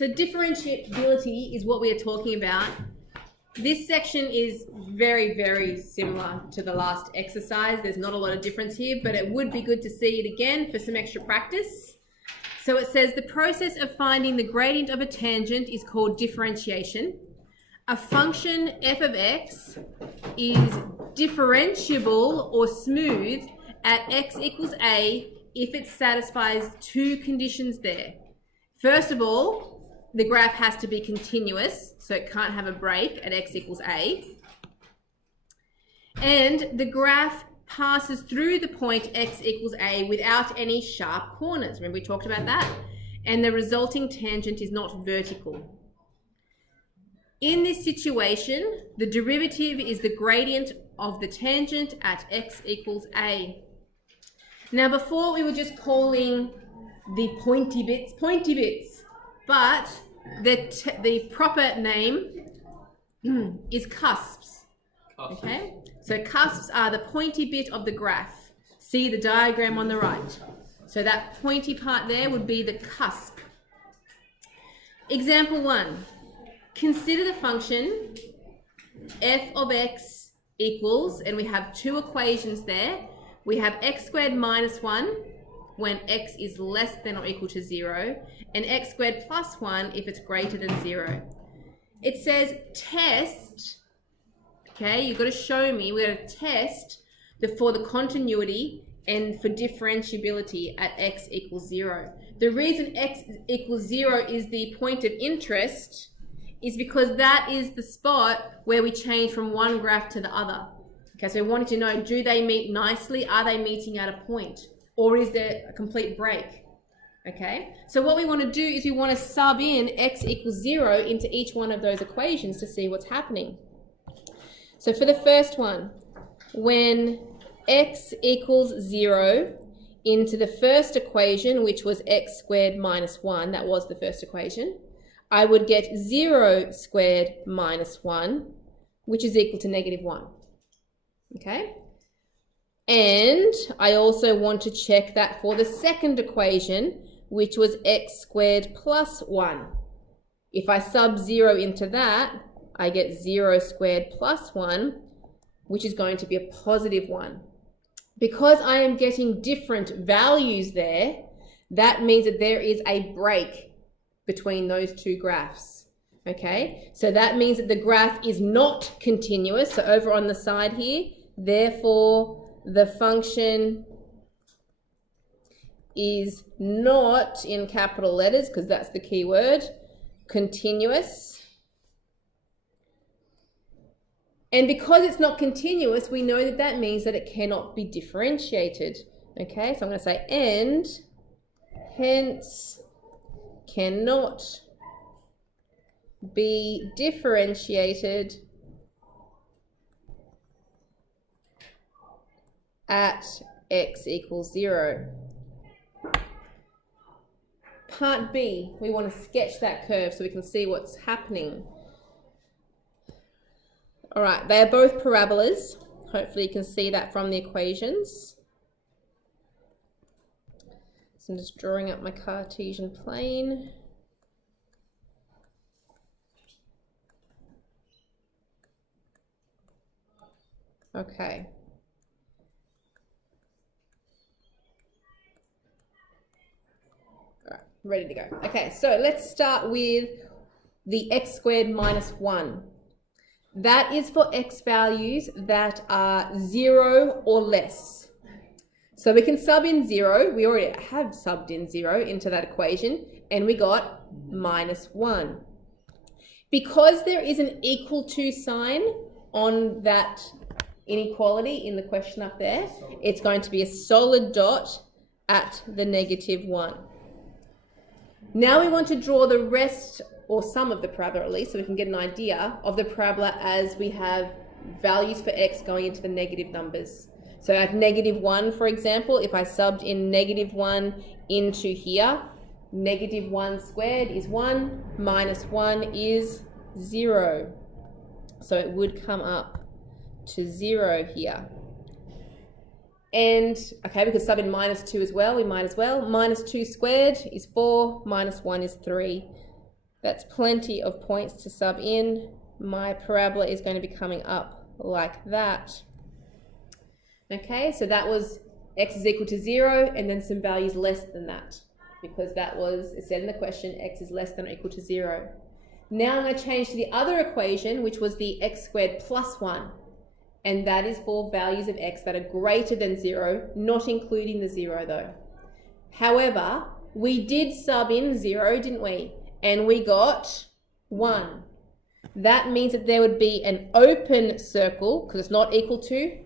So differentiability is what we are talking about. This section is very, very similar to the last exercise. There's not a lot of difference here, but it would be good to see it again for some extra practice. So it says the process of finding the gradient of a tangent is called differentiation. A function f of x is differentiable or smooth at x equals a if it satisfies two conditions there. First of all, the graph has to be continuous, so it can't have a break at x equals a. And the graph passes through the point x equals a without any sharp corners. Remember we talked about that? And the resulting tangent is not vertical. In this situation, the derivative is the gradient of the tangent at x equals a. Now before we were just calling the pointy bits, but the proper name is cusps. Okay, so cusps are the pointy bit of the graph. See the diagram on the right. So that pointy part there would be the cusp. Example 1. Consider the function f of x equals, and we have two equations there. We have x squared minus 1 when x is less than or equal to 0, and x squared plus 1 if it's greater than 0. It says test, okay, you've got to show me, we're going to test for the continuity and for differentiability at x equals 0. The reason x equals 0 is the point of interest is because that is the spot where we change from one graph to the other. Okay, so we wanted to know, do they meet nicely? Are they meeting at a point? Or is there a complete break? Okay, so what we want to do is we want to sub in x equals 0 into each one of those equations to see what's happening. So for the first one, when x equals 0 into the first equation, which was x squared minus 1, that was the first equation, I would get 0 squared minus 1, which is equal to negative 1. Okay? And I also want to check that for the second equation, which was x squared plus 1. If I sub 0 into that, I get 0 squared plus 1, which is going to be a positive 1. Because I am getting different values there, that means that there is a break between those two graphs. Okay, so that means that the graph is not continuous. So over on the side here, therefore the function is not, in capital letters, because that's the key word, continuous. And because it's not continuous, we know that that means that it cannot be differentiated. Okay, so I'm going to say and hence cannot be differentiated at x equals 0. Part B, we want to sketch that curve so we can see what's happening. All right, they are both parabolas. Hopefully you can see that from the equations. So I'm just drawing up my Cartesian plane. Okay. All right, ready to go. Okay, so let's start with the x squared minus 1. That is for x values that are 0 or less. So we can sub in 0. We already have subbed in 0 into that equation, and we got minus 1. Because there is an equal to sign on that inequality in the question up there, it's going to be a solid dot at the negative 1. Now we want to draw the rest, or some of the parabola at least, so we can get an idea of the parabola as we have values for x going into the negative numbers. So at negative 1, for example, if I subbed in negative 1 into here, negative 1 squared is 1, minus 1 is 0. So it would come up to 0 here. And, okay, we could sub in minus 2 as well. We might as well. Minus 2 squared is 4, minus 1 is 3. That's plenty of points to sub in. My parabola is going to be coming up like that. Okay, so that was x is equal to 0 and then some values less than that, because that was, it said in the question, x is less than or equal to 0. Now I'm going to change to the other equation, which was the x squared plus 1. And that is for values of x that are greater than 0, not including the 0 though. However, we did sub in 0, didn't we? And we got 1. That means that there would be an open circle, because it's not equal to,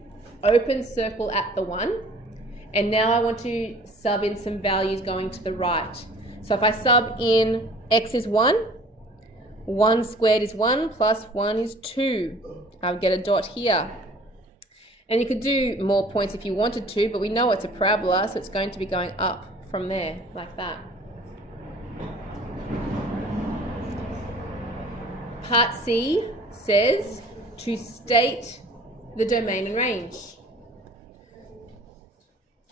open circle at the 1. And now I want to sub in some values going to the right. So if I sub in x is 1, 1 squared is 1 plus 1 is 2. I'll get a dot here. And you could do more points if you wanted to, but we know it's a parabola, so it's going to be going up from there, like that. Part C says to state the domain and range.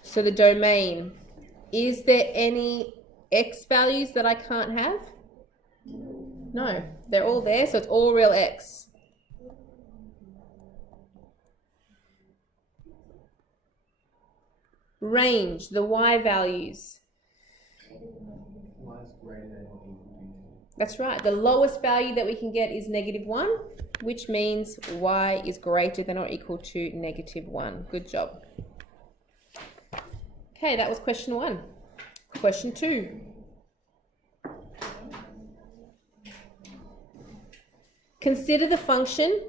So the domain, is there any x values that I can't have? No, they're all there, so it's all real x. Range, the y values. That's right, the lowest value that we can get is -1, which means y is greater than or equal to -1. Good job. Okay, that was question 1. Question 2. Consider the function.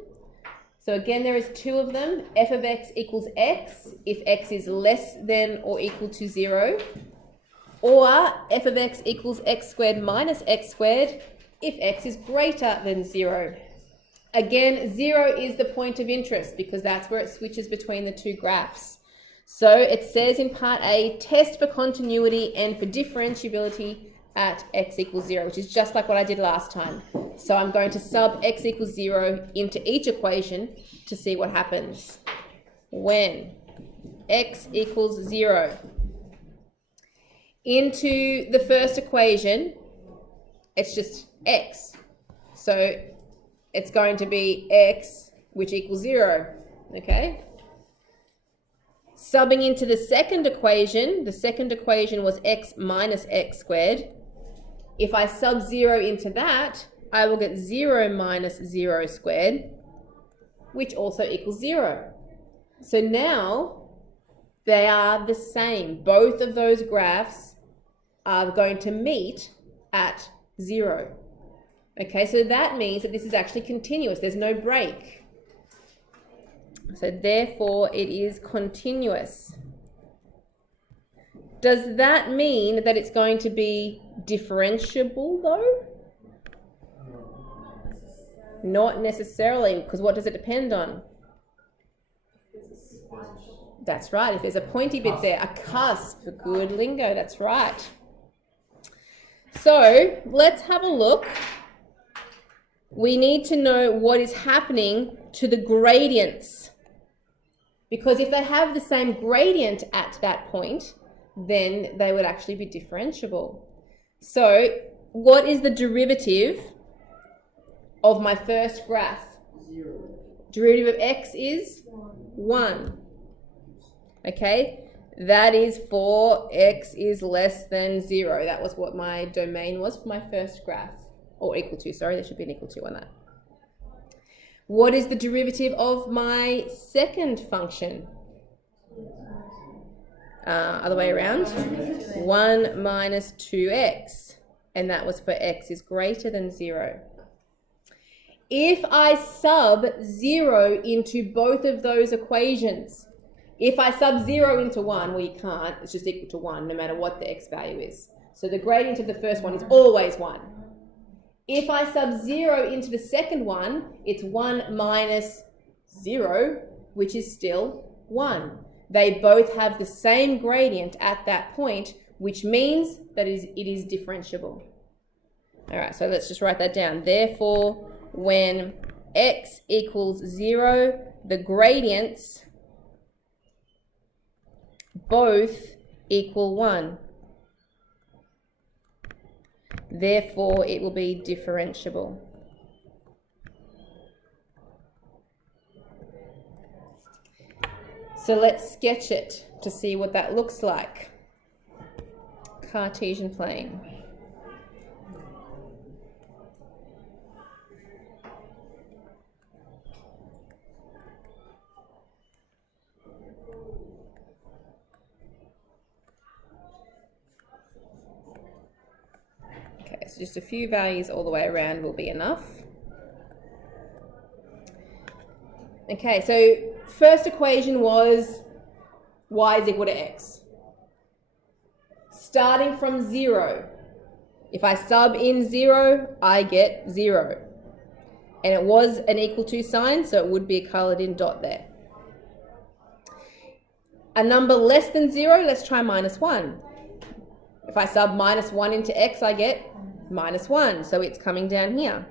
So again, there is 2 of them. F of x equals x if x is less than or equal to 0. Or f of x equals x squared minus x squared if x is greater than 0. Again, 0 is the point of interest because that's where it switches between the 2 graphs. So it says in part A, test for continuity and for differentiability at x equals 0, which is just like what I did last time. So I'm going to sub x equals 0 into each equation to see what happens. When x equals 0, into the first equation, it's just x. So it's going to be x, which equals 0, okay? Subbing into the second equation was x minus x squared. If I sub 0 into that, I will get 0 minus 0 squared, which also equals 0. So now they are the same. Both of those graphs are going to meet at 0. Okay, so that means that this is actually continuous. There's no break. So therefore, it is continuous. Does that mean that it's going to be differentiable though? Not necessarily, because what does it depend on? That's right, if there's a pointy bit there, a cusp, good lingo, that's right. So let's have a look. We need to know what is happening to the gradients. Because if they have the same gradient at that point, then they would actually be differentiable. So what is the derivative of my first graph? 0. Derivative of x is 1. Okay, that is for x is less than 0. That was what my domain was for my first graph. Or equal to, sorry, there should be an equal to on that. What is the derivative of my second function? Other way around. 1 minus 2x. And that was for x is greater than 0. If I sub 0 into both of those equations, if I sub 0 into 1, well, you can't. It's just equal to 1 no matter what the x value is. So the gradient of the first one is always 1. If I sub 0 into the second one, it's 1 minus 0, which is still 1. They both have the same gradient at that point, which means that it is differentiable. All right, so let's just write that down. Therefore, when x equals 0, the gradients both equal 1. Therefore, it will be differentiable. So let's sketch it to see what that looks like. Cartesian plane. Okay, so just a few values all the way around will be enough. Okay, so first equation was y is equal to x. Starting from 0, if I sub in 0, I get 0. And it was an equal to sign, so it would be a coloured in dot there. A number less than 0, let's try minus 1. If I sub minus 1 into x, I get minus 1, so it's coming down here.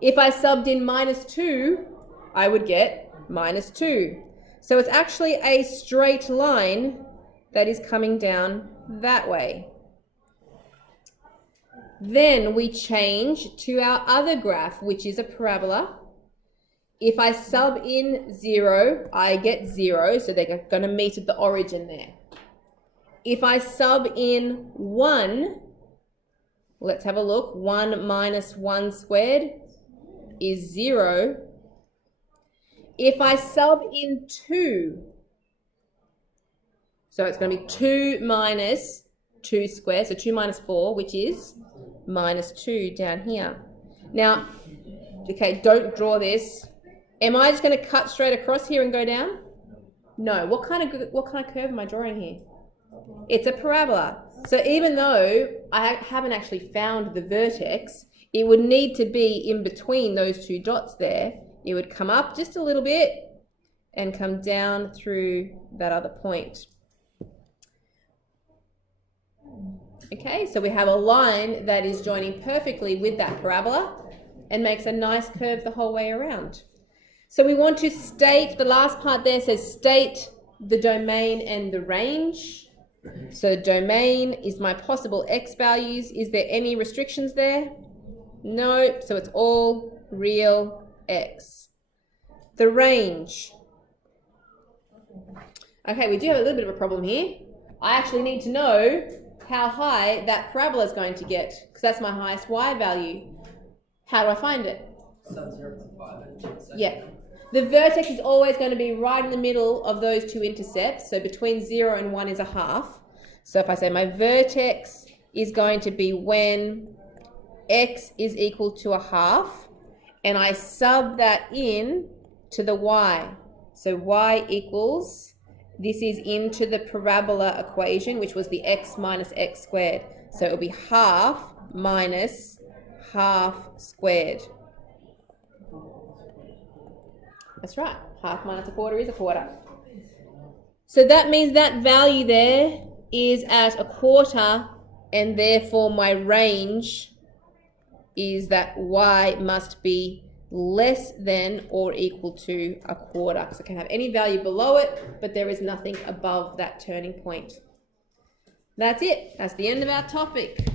If I subbed in minus 2, I would get minus 2. So it's actually a straight line that is coming down that way. Then we change to our other graph, which is a parabola. If I sub in 0, I get 0, so they're going to meet at the origin there. If I sub in 1, let's have a look. 1 minus 1 squared is 0. If I sub in 2, so it's going to be 2 minus 2 squared, so 2 minus 4, which is minus 2 down here. Now, okay, don't draw this. Am I just going to cut straight across here and go down? No. What kind of curve am I drawing here? It's a parabola. So even though I haven't actually found the vertex, it would need to be in between those two dots there. It would come up just a little bit and come down through that other point. Okay, so we have a line that is joining perfectly with that parabola and makes a nice curve the whole way around. So we want to state, the last part there says state the domain and the range. So domain is my possible x values. Is there any restrictions there? No, so it's all real x. The range. Okay, we do have a little bit of a problem here. I actually need to know how high that parabola is going to get, because that's my highest y value. How do I find it? Sub 0 to 5. Yeah. The vertex is always going to be right in the middle of those two intercepts. So between 0 and 1 is a half. So if I say my vertex is going to be when x is equal to a half, and I sub that in to the y. So y equals, this is into the parabola equation, which was the x minus x squared. So it will be half minus half squared. That's right. Half minus a quarter is a quarter. So that means that value there is at a quarter, and therefore my range is that y must be less than or equal to a quarter. Because I can have any value below it, but there is nothing above that turning point. That's it. That's the end of our topic.